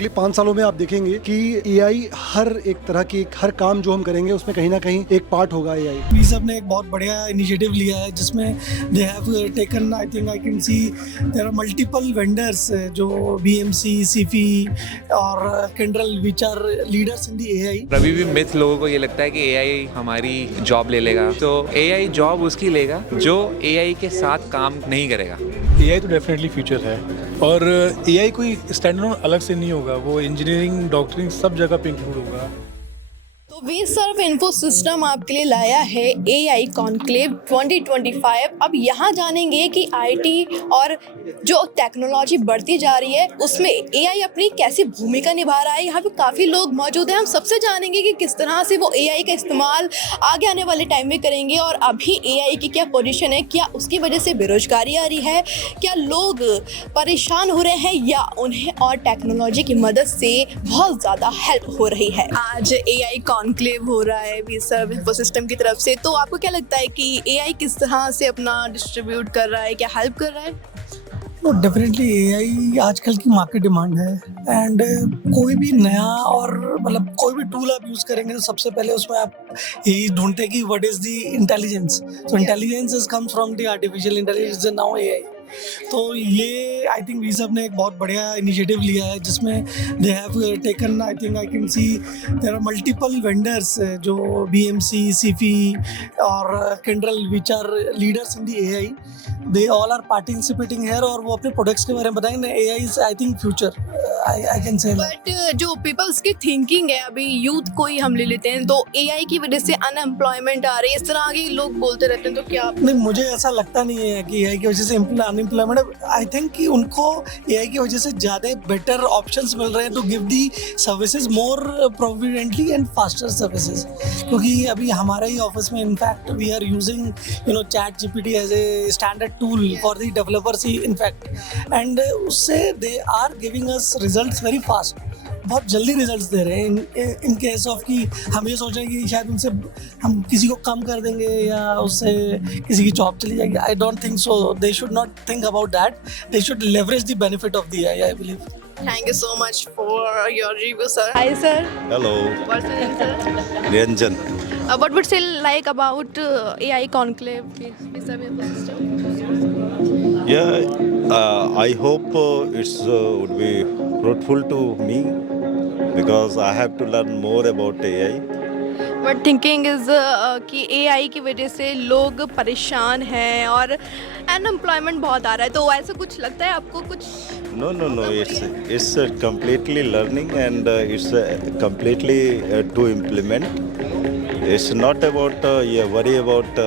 अगले 5 सालों में आप देखेंगे कि एआई हर एक तरह की हर काम जो हम करेंगे उसमें कहीं ना कहीं एक पार्ट होगा एआई। वी सब ने एक बहुत बढ़िया इनिशिएटिव लिया है जिसमें they have taken, I think I can see there are multiple vendors जो बीएमसी, सीफी और Kindle which are leaders in the AI. अभी भी मिथ लोगों को ये लगता है कि एआई हमारी जॉब ले लेगा, तो एआई जॉब उसकी लेगा जो एआई के साथ काम नहीं करेगा। एआई तो डेफिनेटली फ्यूचर है और एआई कोई स्टैंडर्ड अलग से नहीं होगा, वो इंजीनियरिंग, डॉक्टरिंग सब जगह पे इंक्लूड होगा। तो वी सर्व इन्फो सिस्टम आपके लिए लाया है एआई कॉन्क्लेव 2025। अब यहाँ जानेंगे कि आईटी और जो टेक्नोलॉजी बढ़ती जा रही है उसमें एआई अपनी कैसी भूमिका निभा रहा है। यहाँ पे काफ़ी लोग मौजूद हैं, हम सबसे जानेंगे कि किस तरह से वो एआई का इस्तेमाल आगे आने वाले टाइम में करेंगे और अभी एआई की क्या पोजीशन है, क्या उसकी वजह से बेरोजगारी आ रही है, क्या लोग परेशान हो रहे हैं या उन्हें और टेक्नोलॉजी की मदद से बहुत ज़्यादा हेल्प हो रही है। आज एआई कॉन्क्लेव हो रहा है वी सर्व इन्फो सिस्टम की तरफ से, तो आपको क्या लगता है कि एआई किस तरह से अपना डिस्ट्रीब्यूट कर रहा है, क्या हेल्प कर रहा है? तो डेफिनेटली एआई आजकल की मार्केट डिमांड है एंड कोई भी नया और मतलब कोई भी टूल आप यूज़ करेंगे तो सबसे पहले उसमें आप यही ढूंढते हैं कि what is the intelligence. So intelligence is comes from the artificial intelligence and now AI. तो ये आई थिंक वी सब ने एक बहुत बढ़िया इनिशिएटिव लिया है जिसमें they have taken, I think I can see there are multiple vendors जो बीएमसी, सीफी और Kindle which are leaders in the AI. They all are participating here और वो अपने प्रोडक्ट्स के बारे में बताएंगे। AI is I think future, I can say. But जो पीपल्स की थिंकिंग है, अभी यूथ को ही हम ले लेते हैं, तो एआई की वजह से अनएम्प्लॉयमेंट आ रही है, इस तरह के लोग बोलते रहते हैं, तो क्या आप... नहीं, मुझे ऐसा लगता नहीं है कि एआई की वजह से अनएम्प्लॉयमेंट। आई थिंक कि उनको एआई की वजह से ज़्यादा बेटर ऑप्शंस मिल रहे हैं to give the services more providently and faster services. क्योंकि अभी हमारे ही ऑफिस में in fact we are using ChatGPT as a standard tool for the developers ही इनफैक्ट, एंड उससे they are giving us results very fast. बहुत जल्दी results दे रहे हैं इन केस ऑफ कि हम ये सोच रहे हैं कि शायद उनसे हम किसी को कम कर देंगे या उससे किसी की जॉब चली जाएगी। I don't think so. They should not think about that, they should leverage the benefit of the AI, I believe. Thank you so much for your review, sir. Hi, sir. Hello, What's your name, sir? Ranjan. What would you like about AI conclave? We serve your system. Yeah, I hope it's would be fruitful to me because I have to learn more about AI. But thinking is कि AI की वजह से लोग परेशान हैं और unemployment बहुत आ रहा है, तो ऐसा कुछ लगता है आपको कुछ? No, it's completely learning and it's completely to implement. It's not about worry about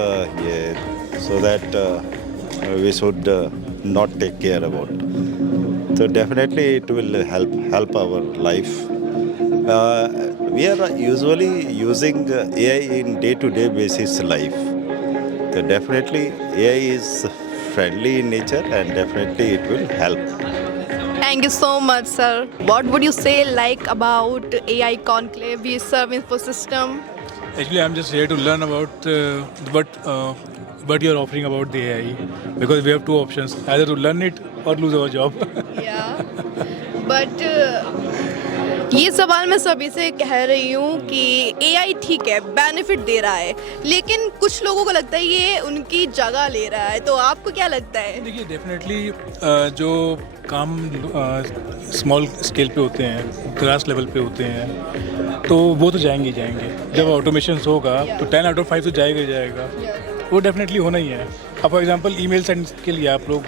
so that we should not take care about. So definitely it will help our life. We are usually using AI in day-to-day basis life. So definitely AI is friendly in nature and definitely it will help. Thank you so much, sir. What would you say like about AI conclave we serve info system? Actually, I'm just here to learn about what you're offering about the AI because we have two options, either to learn it or lose our job. Yeah, but ये सवाल मैं सभी से कह रही हूँ कि AI ठीक है, बेनिफिट दे रहा है, लेकिन कुछ लोगों को लगता है ये उनकी जगह ले रहा है, तो आपको क्या लगता है? देखिए, डेफिनेटली जो काम स्मॉल स्केल पे होते हैं, ग्रास लेवल पे होते हैं, तो वो तो जाएंगे ही जाएंगे। जब ऑटोमेशन होगा तो 10 out of 5 तो जाएगा ही जाएगा, वो डेफिनेटली होना ही है। अब फॉर एग्जांपल ईमेल सेंड के लिए आप लोग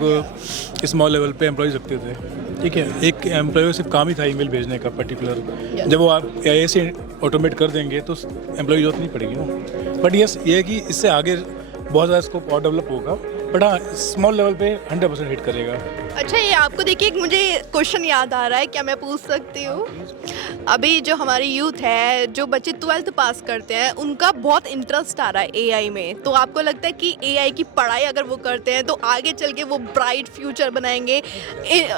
स्मॉल लेवल पे एम्प्लॉयज़ रखते थे, ठीक है, एक एम्प्लॉय सिर्फ काम ही था ईमेल भेजने का पर्टिकुलर। जब वो आप एआई से ऑटोमेट कर देंगे तो एम्प्लॉय जरूरत नहीं पड़ेगी ना। बट यस, ये है कि इससे आगे बहुत ज़्यादा स्कोप और डेवलप होगा, बट हाँ, स्मॉल लेवल पे 100% हिट करेगा। अच्छा, ये आपको देखिए एक मुझे क्वेश्चन याद आ रहा है, क्या मैं पूछ सकती हूँ? अभी जो हमारी यूथ है, जो बच्चे 12th पास करते हैं, उनका बहुत इंटरेस्ट आ रहा है एआई में, तो आपको लगता है कि एआई की पढ़ाई अगर वो करते हैं तो आगे चल के वो ब्राइट फ्यूचर बनाएंगे,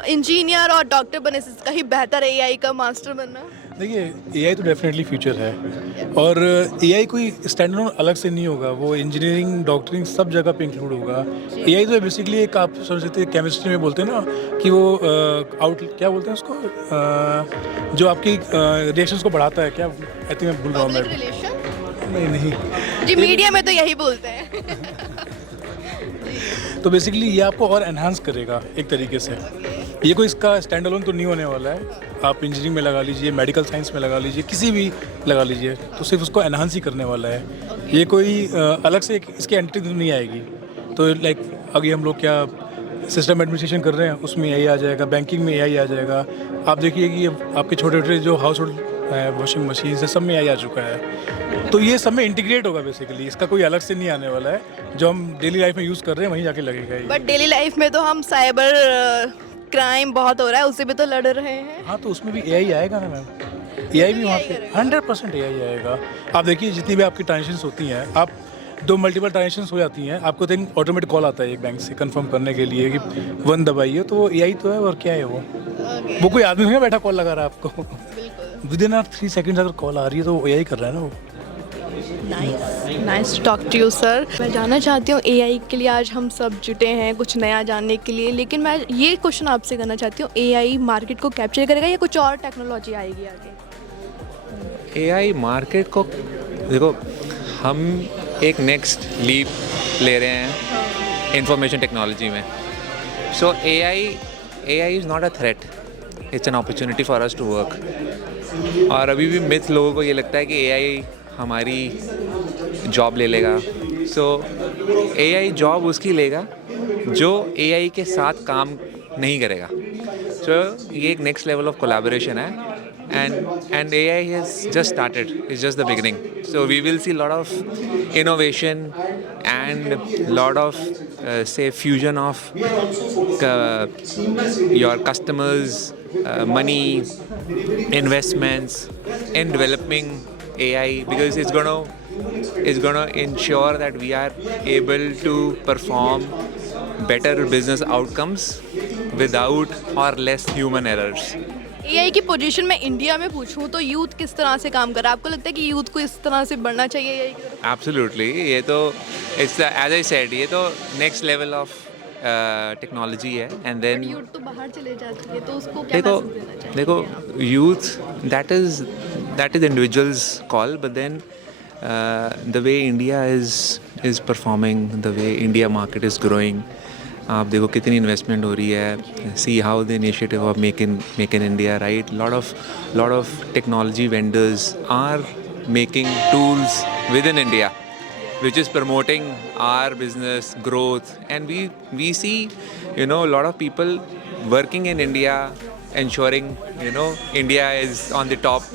इंजीनियर और डॉक्टर बनने से कहीं बेहतर है एआई का मास्टर बनना? देखिए एआई तो डेफिनेटली फ्यूचर है और एआई कोई स्टैंड अलोन अलग से नहीं होगा, वो इंजीनियरिंग डॉक्टरिंग सब जगह पे इंक्लूड होगा। एआई तो बेसिकली एक आप समझ सकते हैं केमिस्ट्री में बोलते हैं ना कि वो आउट क्या बोलते हैं उसको जो आपकी रिएक्शंस को बढ़ाता है, क्या आई थिंक मैं भूल रहा हूँ मैं। नहीं जी मीडिया में तो यही बोलते हैं। तो बेसिकली ये आपको और एनहांस करेगा एक तरीके से। ये कोई इसका स्टैंड अलोन तो नहीं होने वाला है, आप इंजीनियरिंग में लगा लीजिए, मेडिकल साइंस में लगा लीजिए, किसी भी लगा लीजिए, तो सिर्फ उसको एनहांस ही करने वाला है। ये कोई अलग से इसकी एंट्री तो नहीं आएगी। तो लाइक अभी हम लोग क्या सिस्टम एडमिनिस्ट्रेशन कर रहे हैं उसमें एआई आ जाएगा, बैंकिंग में एआई आ जाएगा। आप देखिए कि आपके छोटे छोटे जो हाउस होल्ड वॉशिंग मशीन है सब में एआई आ चुका है, तो ये सब में इंटीग्रेट होगा बेसिकली। इसका कोई अलग से नहीं आने वाला है, जो हम डेली लाइफ में यूज़ कर रहे हैं वहीं जाके लगेगा ये। बट डेली लाइफ में तो हम साइबर क्राइम बहुत हो रहा है, उससे भी तो लड़ रहे हैं। हाँ तो उसमें भी एआई आएगा ना मैम, एआई भी वहाँ पे 100% एआई आएगा। आप देखिए जितनी भी आपकी ट्रांजेक्शन्स होती हैं, आप दो मल्टीपल ट्रांजेक्शन्स हो जाती हैं, आपको तो ऑटोमेटिक कॉल आता है एक बैंक से कंफर्म करने के लिए कि 1 दबाइए, तो वो एआई तो है और क्या है वो कोई आदमी नहीं बैठा कॉल लगा रहा है आपको। विद इन 3 सेकंड्स अगर कॉल आ रही है तो वो एआई कर रहा है ना वो। Nice talk to you sir. मैं जानना चाहती हूँ एआई के लिए आज हम सब जुटे हैं कुछ नया जानने के लिए, लेकिन मैं ये क्वेश्चन आपसे करना चाहती हूँ, एआई मार्केट को कैप्चर करेगा या कुछ और टेक्नोलॉजी आएगी आगे? एआई मार्केट को देखो, हम एक नेक्स्ट लीप ले रहे हैं इंफॉर्मेशन टेक्नोलॉजी में। So AI is not a threat, it's an opportunity for us to work. और अभी भी मिथ लोगों को ये लगता है कि एआई हमारी जॉब ले लेगा। सो एआई जॉब उसकी लेगा जो एआई के साथ काम नहीं करेगा। सो ये एक नेक्स्ट लेवल ऑफ कोलैबोरेशन है and AI has just started. It's just the beginning. So we will see a lot of innovation and lot of say fusion of your customers, money, investments in developing AI, because it's gonna ensure that we are able to perform better business outcomes without or less human errors. AI की position में India में पूछूं तो youth किस तरह से काम कर रहा है? आपको लगता है कि यूथ को इस तरह से बढ़ना चाहिए एआई की तरफ? Absolutely. ये तो इट्स एज आई सेड, ये तो नेक्स्ट लेवल ऑफ टेक्नोलॉजी है। एंड देन यूथ तो बाहर चले जाती है, तो उसको क्या मैसेज देना चाहिए? देखो youth that is individuals call, but then the way India is performing, the way India market is growing, आप देखो कितनी इन्वेस्टमेंट हो रही है। See how the initiative of make in India, right? Lot of technology vendors are making tools within India which is promoting our business growth, and we see a lot of people working in India, ensuring India is on the top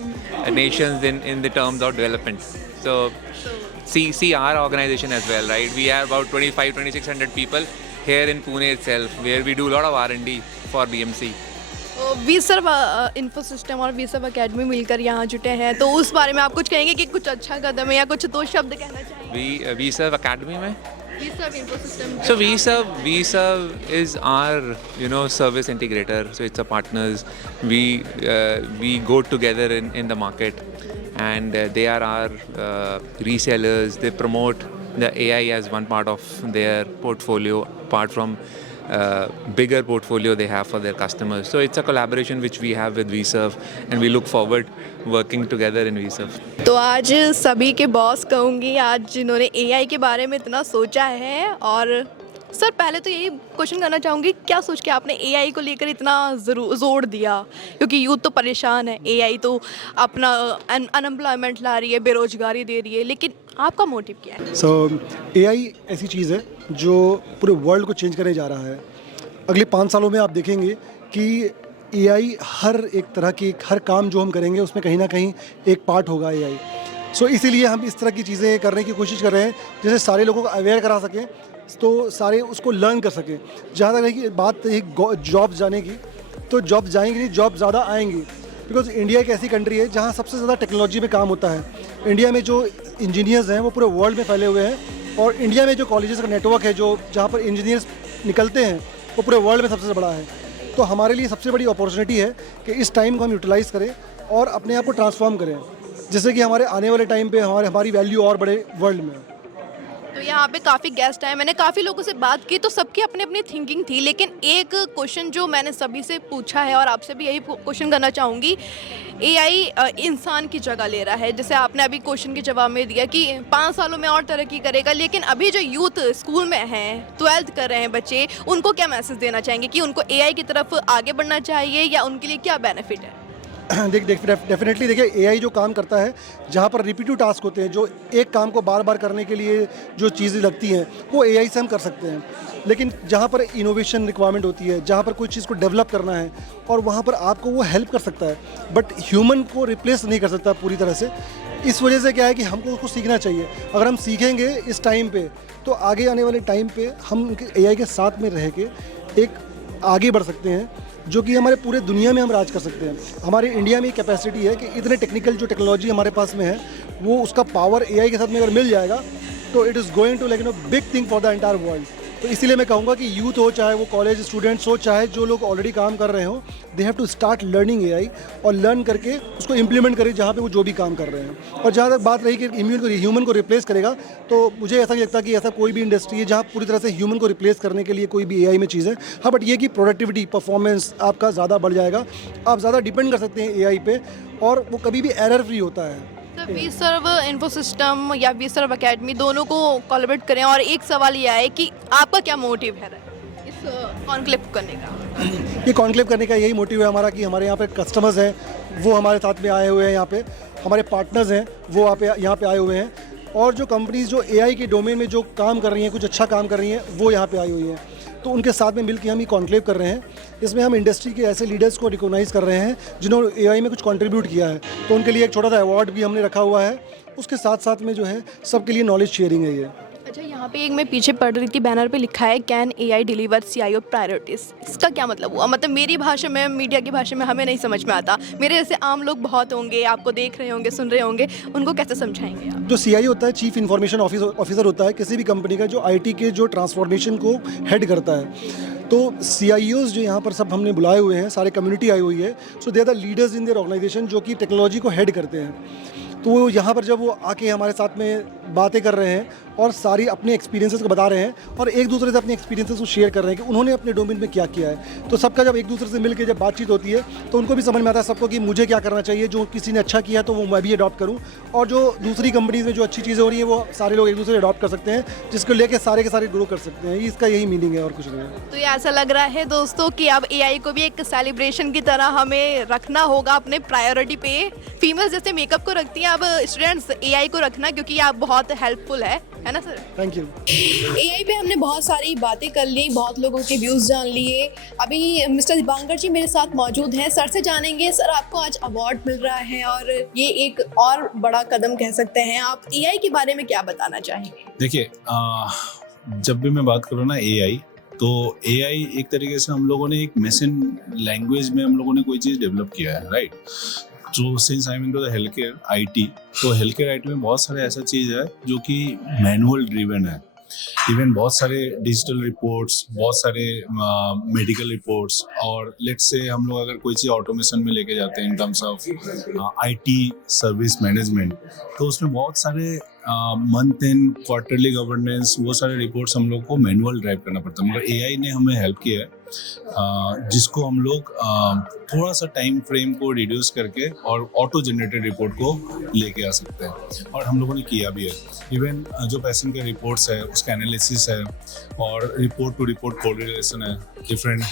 nations in the terms of development. So see our organization as well, right? We have about 2600 people here in Pune itself, where we do a lot of R&D for BMC. WeServe Infosystem और WeServe academy मिलकर यहाँ जुटे हैं, तो उस बारे में आप कुछ कहेंगे कि कुछ अच्छा कदम है या कुछ दो शब्द कहना चाहेंगे? वीसर्व एकेडमी में वीसर्व Infosystem, so VServe is our service integrator, so it's a partners. We go together in the market, and they are our resellers. They promote the AI as one part of their portfolio, apart from bigger portfolio they have for their customers. So it's a collaboration which we have with VServe, and we look forward working together in VServe. तो आज सभी के boss कहूँगी आज जिन्होंने AI के बारे में इतना सोचा है। और सर पहले तो यही क्वेश्चन करना चाहूँगी, क्या सोच के आपने एआई को लेकर इतना जोर दिया? क्योंकि यूथ तो परेशान है, एआई तो अपना अनएम्प्लॉयमेंट ला रही है, बेरोजगारी दे रही है, लेकिन आपका मोटिव क्या है? सो एआई ऐसी चीज़ है जो पूरे वर्ल्ड को चेंज करने जा रहा है। अगले 5 सालों में आप देखेंगे कि एआई हर एक तरह की हर काम जो हम करेंगे उसमें कहीं ना कहीं एक पार्ट होगा एआई। सो इसीलिए हम इस तरह की चीज़ें करने की कोशिश कर रहे हैं जैसे सारे लोगों को अवेयर करा सकें, तो सारे उसको लर्न कर सकें। जहाँ तक रही बात जॉब जाने की, तो जॉब जाएंगी नहीं, जॉब ज़्यादा आएंगी, बिकॉज इंडिया एक ऐसी कंट्री है जहाँ सबसे ज़्यादा टेक्नोलॉजी में काम होता है। इंडिया में जो इंजीनियर्स हैं वो पूरे वर्ल्ड में फैले हुए हैं, और इंडिया में जो कॉलेजेस का नेटवर्क है जो जहाँ पर इंजीनियर्स निकलते हैं वो पूरे वर्ल्ड में सबसे बड़ा है। तो हमारे लिए सबसे बड़ी अपॉर्चुनिटी है कि इस टाइम को हम यूटिलाइज़ करें और अपने आप को ट्रांसफॉर्म करें, जिससे कि हमारे आने वाले टाइम पे हमारी वैल्यू और बढ़े वर्ल्ड में। तो यहाँ पे काफ़ी गेस्ट आए, मैंने काफ़ी लोगों से बात की तो सबकी अपनी अपनी थिंकिंग थी, लेकिन एक क्वेश्चन जो मैंने सभी से पूछा है और आपसे भी यही क्वेश्चन करना चाहूँगी, एआई इंसान की जगह ले रहा है। जैसे आपने अभी क्वेश्चन के जवाब में दिया कि 5 सालों में और तरक्की करेगा, लेकिन अभी जो यूथ स्कूल में हैं, 12th कर रहे हैं बच्चे, उनको क्या मैसेज देना चाहेंगे कि उनको एआई की तरफ आगे बढ़ना चाहिए या उनके लिए क्या बेनिफिट है? डेफिनेटली देखिए, एआई जो काम करता है, जहाँ पर रिपीटिव टास्क होते हैं, जो एक काम को बार बार करने के लिए जो चीज़ें लगती हैं, वो एआई से हम कर सकते हैं। लेकिन जहाँ पर इनोवेशन रिक्वायरमेंट होती है, जहाँ पर कोई चीज़ को डेवलप करना है, और वहाँ पर आपको वो हेल्प कर सकता है, बट ह्यूमन को रिप्लेस नहीं कर सकता पूरी तरह से। इस वजह से क्या है कि हमको उसको सीखना चाहिए। अगर हम सीखेंगे इस टाइम पे, तो आगे आने वाले टाइम पे हम एआई के साथ में रह के एक आगे बढ़ सकते हैं, जो कि हमारे पूरे दुनिया में हम राज कर सकते हैं। हमारे इंडिया में कैपेसिटी है कि इतने टेक्निकल जो टेक्नोलॉजी हमारे पास में है, वो उसका पावर एआई के साथ में अगर मिल जाएगा, तो it is going to like big thing for the entire world. तो इसीलिए मैं कहूँगा कि यूथ हो, चाहे वो कॉलेज स्टूडेंट्स हो, चाहे जो लोग ऑलरेडी काम कर रहे हो, they have to start learning AI, और लर्न करके उसको इम्प्लीमेंट करें जहाँ पे वो जो भी काम कर रहे हैं। और जहाँ तक बात रही कि ह्यूमन को रिप्लेस करेगा, तो मुझे ऐसा नहीं लगता कि ऐसा कोई भी इंडस्ट्री है जहाँ पूरी तरह से ह्यूमन को रिप्लेस करने के लिए कोई भी एआई में चीज़ है। हाँ, बट ये कि प्रोडक्टिविटी, परफॉर्मेंस आपका ज़्यादा बढ़ जाएगा, आप ज़्यादा डिपेंड कर सकते हैं एआई पे, और वो कभी भी एरर फ्री होता है। वी सर्व इन्फो सिस्टम या वी सर्व अकेडमी दोनों को कोलैबोरेट करें, और एक सवाल ये है कि आपका क्या मोटिव है इस कॉन्क्लेव करने का? ये कॉन्क्लेव करने का यही मोटिव है हमारा कि हमारे यहाँ पे कस्टमर्स हैं, वो हमारे साथ में आए हुए हैं, यहाँ पे हमारे पार्टनर्स हैं, वो यहाँ पे आए हुए हैं, और जो कंपनीज जो एआई के डोमेन में जो काम कर रही हैं, कुछ अच्छा काम कर रही हैं, वो यहाँ पे आई हुई हैं। तो उनके साथ में मिलकर हम ये कॉन्क्लेव कर रहे हैं। इसमें हम इंडस्ट्री के ऐसे लीडर्स को रिकॉग्नाइज़ कर रहे हैं जिन्होंने एआई में कुछ कंट्रीब्यूट किया है, तो उनके लिए एक छोटा सा अवार्ड भी हमने रखा हुआ है। उसके साथ साथ में जो है सबके लिए नॉलेज शेयरिंग है ये। अच्छा, यहाँ पे एक मैं पीछे पढ़ रही थी, बैनर पे लिखा है can AI deliver CIO priorities. इसका क्या मतलब हुआ? मतलब मेरी भाषा में, मीडिया की भाषा में हमें नहीं समझ में आता। मेरे जैसे आम लोग बहुत होंगे, आपको देख रहे होंगे, सुन रहे होंगे, उनको कैसे समझाएंगे आप? जो सीआई होता है, चीफ इंफॉर्मेशन ऑफिसर होता है किसी भी कंपनी का, जो आईटी के जो ट्रांसफॉर्मेशन को हेड करता है। तो सीआईओज जो यहाँ पर सब हमने बुलाए हुए हैं, सारे कम्युनिटी आई हुई है, so they are the leaders in their organization, जो कि टेक्नोलॉजी को हेड करते हैं। तो वो यहाँ पर जब वो आके हमारे साथ में बातें कर रहे हैं और सारी अपने एक्सपीरियंसेस को बता रहे हैं, और एक दूसरे से अपने एक्सपीरियंसेस को शेयर कर रहे हैं कि उन्होंने अपने डोमेन में क्या किया है, तो सबका जब एक दूसरे से मिलकर जब बातचीत होती है, तो उनको भी समझ में आता है सबको कि मुझे क्या करना चाहिए। जो किसी ने अच्छा किया है तो वो मैं भी अडॉप्ट करूँ, और जो दूसरी कंपनीज में जो अच्छी चीज़ें हो रही है, वो सारे लोग एक दूसरे से अडॉप्ट कर सकते हैं, जिसको लेकर सारे के सारे ग्रो कर सकते हैं। इसका यही मीनिंग है और कुछ नहीं है। तो ये ऐसा लग रहा है दोस्तों कि अब एआई को भी एक सेलिब्रेशन की तरह हमें रखना होगा अपने प्रायोरिटी पे। फीमेल्स जैसे मेकअप को रखती हैं, अब स्टूडेंट्स एआई को रखना, क्योंकि आप बहुत हेल्पफुल है ना सर? Thank you. एआई पे हमने बहुत सारी बातें कर ली, बहुत लोगों के व्यूज़ जान लिए। अभी मिस्टर दीपांकर जी मेरे साथ मौजूद हैं, सर से जानेंगे। सर, आपको आज अवार्ड मिल रहा है और ये एक और बड़ा कदम कह सकते हैं। आप एआई के बारे में क्या बताना चाहेंगे? देखिए, जब भी मैं बात करूँ ना एआई, तो एआई एक तरीके से हम लोगों ने एक मशीन लैंग्वेज में हम लोगों ने कोई चीज़ डेवलप किया है, राइट? जो since I mean to the health care IT, तो हेल्थ केयर आईटी में बहुत सारे ऐसा चीज़ है जो कि मैनुअल ड्रिवन है। इवन बहुत सारे डिजिटल रिपोर्ट्स, बहुत सारे मेडिकल रिपोर्ट्स, और लेट्स से हम लोग अगर कोई चीज़ ऑटोमेशन में लेके जाते हैं in terms of IT service management, तो उसमें बहुत सारे मंथ एंड क्वार्टरली गवर्नेंस, वो सारे रिपोर्ट्स हम लोग को मैनुअल ड्राइव करना पड़ता है। मगर एआई ने हमें हेल्प किया है, जिसको हम लोग थोड़ा सा टाइम फ्रेम को रिड्यूस करके और ऑटो जनरेटेड रिपोर्ट को लेके आ सकते हैं, और हम लोगों ने किया भी है। इवन जो पेशेंट के रिपोर्ट्स है, उसका एनालिसिस है, और रिपोर्ट टू रिपोर्ट कोरिलेशन है, डिफरेंट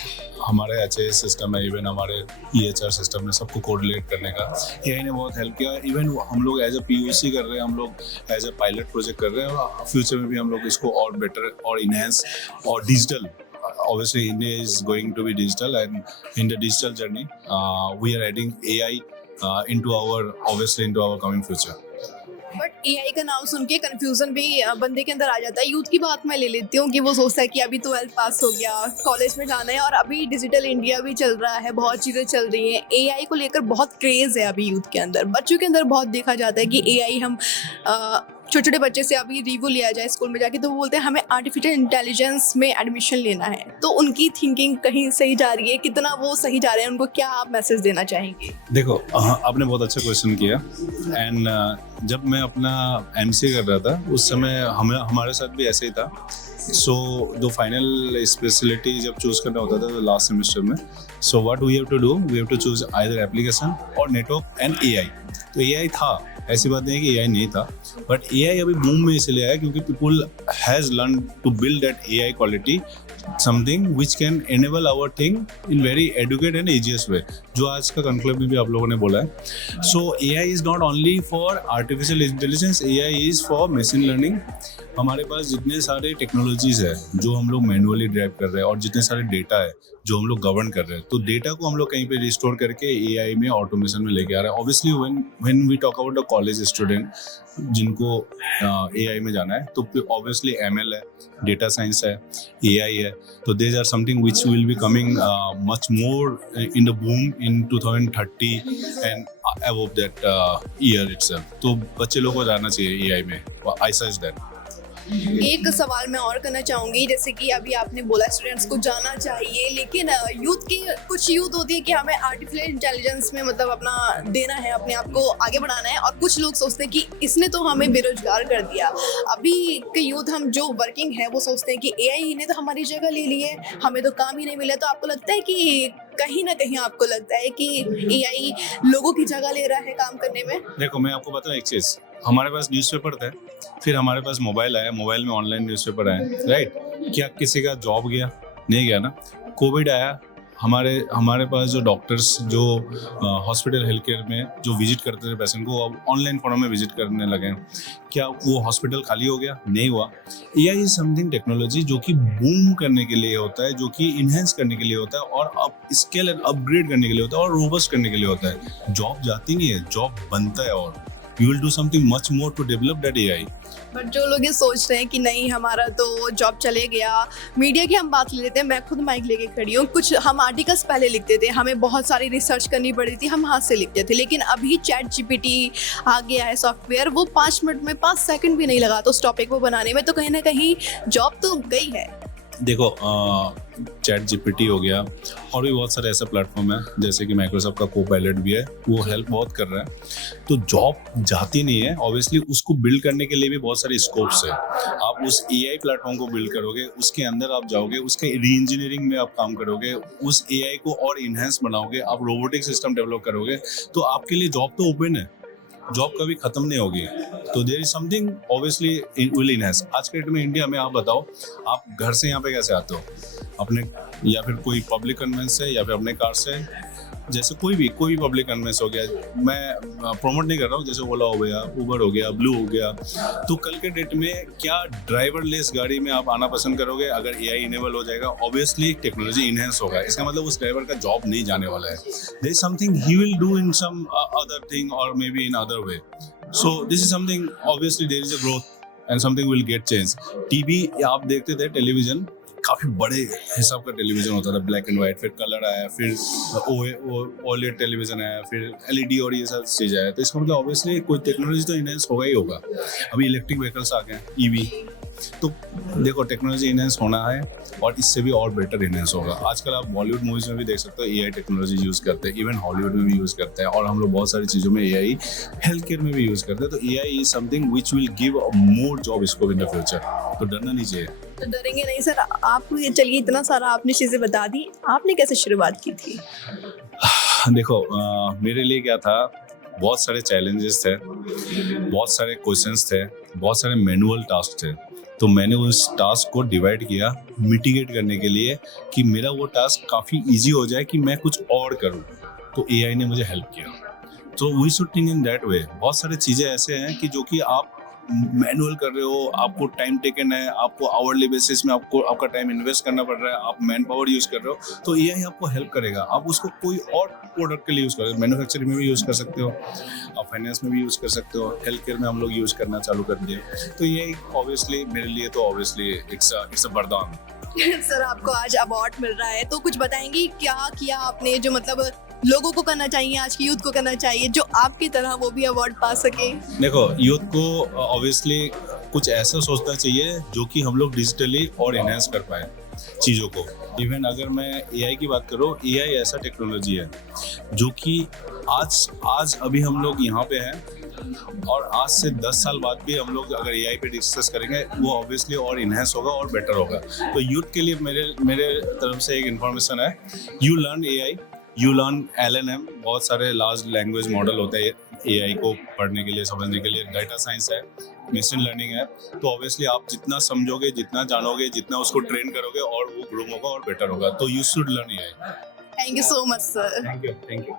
हमारे एचएएस सिस्टम है, इवन हमारे ईएचआर सिस्टम है, सबको कोरिलेट करने का एआई ने बहुत हेल्प किया। इवन हम लोग एज अ पीओसी कर रहे हैं, हम लोग एज अ पायलट प्रोजेक्ट कर रहे हैं, और फ्यूचर में भी हम लोग इसको और बेटर और इनहेंस और digital, obviously India is going to be digital, and in the digital journey we are adding AI into our coming future. But AI का नाम सुन के कन्फ्यूजन भी बंदे के अंदर आ जाता है। यूथ की बात मैं ले लेती हूँ कि वो सोचता है कि अभी 12th पास हो गया, कॉलेज में जाना है, और अभी डिजिटल इंडिया भी चल रहा है, बहुत चीज़ें चल रही हैं। एआई को लेकर बहुत क्रेज़ है अभी यूथ के अंदर, बच्चों के अंदर बहुत देखा जाता है कि एआई हम छोटे छोटे बच्चे से अभी रिव्यू लिया जाए स्कूल में जाके, तो वो बोलते हैं हमें आर्टिफिशियल इंटेलिजेंस में एडमिशन लेना है, तो उनकी थिंकिंग कहीं सही जा रही है, कितना वो सही जा रहे हैं, उनको क्या आप मैसेज देना चाहेंगे? देखो आपने बहुत अच्छा क्वेश्चन किया। एंड जब मैं अपना एमसीए कर रहा था उस समय हमारे साथ भी ऐसे ही था। सो दो फाइनल स्पेशलिटी जब चूज़ करना होता था लास्ट सेमेस्टर में, so what we have to do, we have to choose either application और नेटवर्क एंड एआई। तो एआई था, ऐसी बात नहीं है कि एआई नहीं था, बट एआई अभी बूम में इसलिए आया क्योंकि people has learn to build that AI quality, something which can enable our thing in very educate and easiest way, जो आज का कॉन्क्लेव में भी आप लोगों ने बोला है। सो AI is not only for artificial intelligence, AI is for machine learning. हमारे पास जितने सारे टेक्नोलॉजीज है जो हम लोग मैनुअली ड्राइव कर रहे हैं और जितने सारे डेटा है जो हम लोग गवर्न कर रहे हैं, तो डेटा को हम लोग कहीं पे रिस्टोर करके एआई में ऑटोमेशन में लेके आ रहे हैं। Obviously when we talk about the college student जिनको एआई में जाना है, तो ऑब्वियसली एमएल है, डेटा साइंस है, एआई है, तो there are something which will be coming much more in the boom in 2030 and above that year itself. तो बच्चे लोगों को जाना चाहिए एआई में, आई सजेस्ट दैट। एक सवाल मैं और करना चाहूँगी, जैसे कि अभी आपने बोला स्टूडेंट्स को जाना चाहिए, लेकिन यूथ की कुछ यूथ होती है कि हमें आर्टिफिशियल इंटेलिजेंस में मतलब अपना देना है, अपने आप को आगे बढ़ाना है, और कुछ लोग सोचते हैं कि इसने तो हमें बेरोजगार कर दिया। अभी के यूथ हम जो वर्किंग है वो सोचते हैं कि एआई ने तो हमारी जगह ले ली है, हमें तो काम ही नहीं मिला। तो आपको लगता है कि कहीं ना कहीं आपको लगता है कि एआई लोगों की जगह ले रहा है काम करने में? देखो मैं आपको बताऊँ एक चीज़, हमारे पास न्यूज़पेपर थे, फिर हमारे पास मोबाइल आया, मोबाइल में ऑनलाइन न्यूज़पेपर आए, राइट? क्या किसी का जॉब गया? नहीं गया ना। कोविड आया, हमारे पास जो डॉक्टर्स जो हॉस्पिटल हेल्थ केयर में जो विजिट करते थे पेशेंट को, अब ऑनलाइन फॉर्म में विजिट करने लगे। क्या वो हॉस्पिटल खाली हो गया? नहीं हुआ। एआई इज समथिंग टेक्नोलॉजी जो कि बूम करने के लिए होता है, जो कि इन्हेंस करने के लिए होता है और अप स्केल एंड अपग्रेड करने के लिए होता है और रोबस्ट करने के लिए होता है। जॉब जाती नहीं है, जॉब बनता है और you will do something much more to develop that AI. But जो लोग ये सोच रहे हैं कि नहीं हमारा तो जॉब चले गया, मीडिया की हम बात ले लेते हैं, मैं खुद माइक लेके खड़ी हूँ, कुछ हम आर्टिकल्स पहले लिखते थे, हमें बहुत सारी रिसर्च करनी पड़ी थी, हम हाथ से लिखते थे, लेकिन अभी चैट जीपीटी आ गया है सॉफ्टवेयर, वो 5 मिनट में 5 सेकंड भी नहीं लगाता उस टॉपिक को बनाने में, तो कहीं ना कहीं जॉब तो गई है। देखो चैट जीपीटी हो गया और भी बहुत सारे ऐसे प्लेटफॉर्म है जैसे कि माइक्रोसॉफ्ट का कोपायलट भी है, वो हेल्प बहुत कर रहा है। तो जॉब जाती नहीं है, ऑब्वियसली उसको बिल्ड करने के लिए भी बहुत सारे स्कोप्स है। आप उस एआई प्लेटफॉर्म को बिल्ड करोगे, उसके अंदर आप जाओगे, उसके री इंजीनियरिंग में आप काम करोगे, उस एआई को और इन्हेंस बनाओगे, आप रोबोटिक सिस्टम डेवलप करोगे, तो आपके लिए जॉब तो ओपन है, जॉब कभी खत्म नहीं होगी। तो there is something obviously will enhance. आज के डेट में इंडिया में आप बताओ, आप घर से यहाँ पे कैसे आते हो? अपने या फिर कोई पब्लिक कन्वेंस से या फिर अपने कार से, जैसे कोई भी पब्लिक कन्वेंस हो गया, मैं प्रमोट नहीं कर रहा हूँ, जैसे ओला हो गया, उबर हो गया, ब्लू हो गया। तो कल के डेट में क्या ड्राइवरलेस गाड़ी में आप आना पसंद करोगे? अगर एआई इनेबल हो जाएगा, ऑब्वियसली टेक्नोलॉजी इनहेंस होगा, इसका मतलब उस ड्राइवर का जॉब नहीं जाने वाला है। There is something he will do in some other thing और maybe in other way. So this is something, obviously there is a growth and something will get change. TV आप देखते थे, television काफ़ी बड़े हिसाब का television होता था, ब्लैक एंड वाइट, फिर कलर आया, फिर ओलेड टेलीविजन आया, फिर एलईडी और ये सब चीज़ आया। तो इसका मतलब ऑब्वियसली कोई टेक्नोलॉजी तो इनहेंस होगा ही होगा। अभी इलेक्ट्रिक व्हीकल्स आ गए हैं, ईवी, तो देखो टेक्नोलॉजी इनहेंस होना है और इससे भी और बेटर इनहेंस होगा। आजकल आप बॉलीवुड मूवीज में भी देख सकते हो एआई टेक्नोलॉजी यूज़ करते हैं, इवन हॉलीवुड में भी यूज़ करते हैं, और हम लोग बहुत सारी चीज़ों में एआई हेल्थ केयर में भी यूज़ करते हैं। तो AI is something which will give more job scope in the future, तो डरना नहीं चाहिए। तो डरेंगे नहीं सर। आप चलिए इतना सारा आपने चीज़ें बता दी, आपने कैसे शुरुआत की थी? देखो मेरे लिए क्या था, बहुत सारे चैलेंजेस थे, बहुत सारे क्वेश्चंस थे, बहुत सारे मैनुअल टास्क थे। तो मैंने उस टास्क को डिवाइड किया मिटिगेट करने के लिए कि मेरा वो टास्क काफ़ी इजी हो जाए कि मैं कुछ और करूँ। तो एआई ने मुझे हेल्प किया। तो we should think in that way. बहुत सारी चीज़ें ऐसे हैं कि जो कि आप मैनुअल कर रहे हो, आपको टाइम टेकन है, आपको आवरली बेसिस में आपका टाइम इन्वेस्ट करना पड़ रहा है, आप मैन पावर यूज़ कर रहे हो, तो एआई आपको हेल्प करेगा। आप उसको कोई और प्रोडक्ट के लिए यूज़ करो, मैन्युफैक्चरिंग में भी यूज़ कर सकते हो, आप फाइनेंस में भी यूज़ कर सकते हो, हेल्थ केयर में हम लोग यूज़ करना चालू कर दिए। तो ये ऑब्वियसली मेरे लिए तो ऑब्वियसली इट्स अ वरदान। सर आपको आज अवार्ड मिल रहा है, तो कुछ बताएंगे क्या किया आपने जो मतलब लोगों को करना चाहिए, आज की यूथ को करना चाहिए, जो आपकी तरह वो भी अवार्ड पा सके? देखो, यूथ को ऑब्वियसली कुछ ऐसा सोचना चाहिए जो कि हम लोग डिजिटली और इनहेंस कर पाए चीज़ों को। इवन अगर मैं एआई की बात करूँ, एआई ऐसा टेक्नोलॉजी है जो कि आज अभी हम लोग यहाँ पे हैं और आज से 10 साल बाद भी हम लोग अगर एआई पे डिस्कस करेंगे वो ऑब्वियसली और इनहेंस होगा और बेटर होगा। तो यूथ के लिए मेरे तरफ से एक इन्फॉर्मेशन है, you learn AI, you learn LLM, बहुत सारे लार्ज लैंग्वेज मॉडल होते हैं एआई को पढ़ने के लिए, समझने के लिए। डाटा साइंस है, मशीन लर्निंग है। तो ऑब्वियसली आप जितना समझोगे, जितना जानोगे, जितना उसको ट्रेन करोगे और वो ग्रो होगा और बेटर होगा। तो you should learn AI. Thank you so much sir. Thank you.